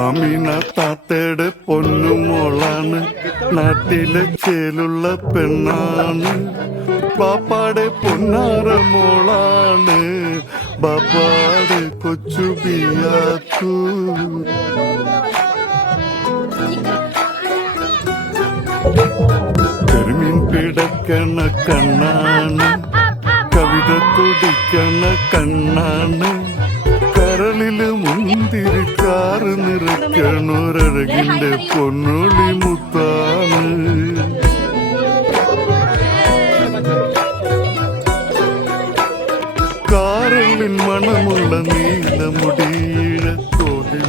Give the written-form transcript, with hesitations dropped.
ആമിന താത്തയുടെ പൊന്നുമോളാണ്, നാട്ടിലെ ചേലുള്ള പെണ്ണാണ്, ബാപ്പാടെ പൊന്നാര മോളാണ്, ബാപ്പാടെ കൊച്ചു ബിയാക്കു. കരിമീൻ പിടക്കണ കണ്ണാണ്, കവിത തുടിക്കണ കണ്ണാണ്, കരളില് മുന്തിരിക്കാറ് നിറയ്ക്കണൊരഴകിന്റെ പൊന്നൊളി മുത്താണ്. കാരലിൻ മണമുള്ള നീലമുടിയിഴ തോതിൽ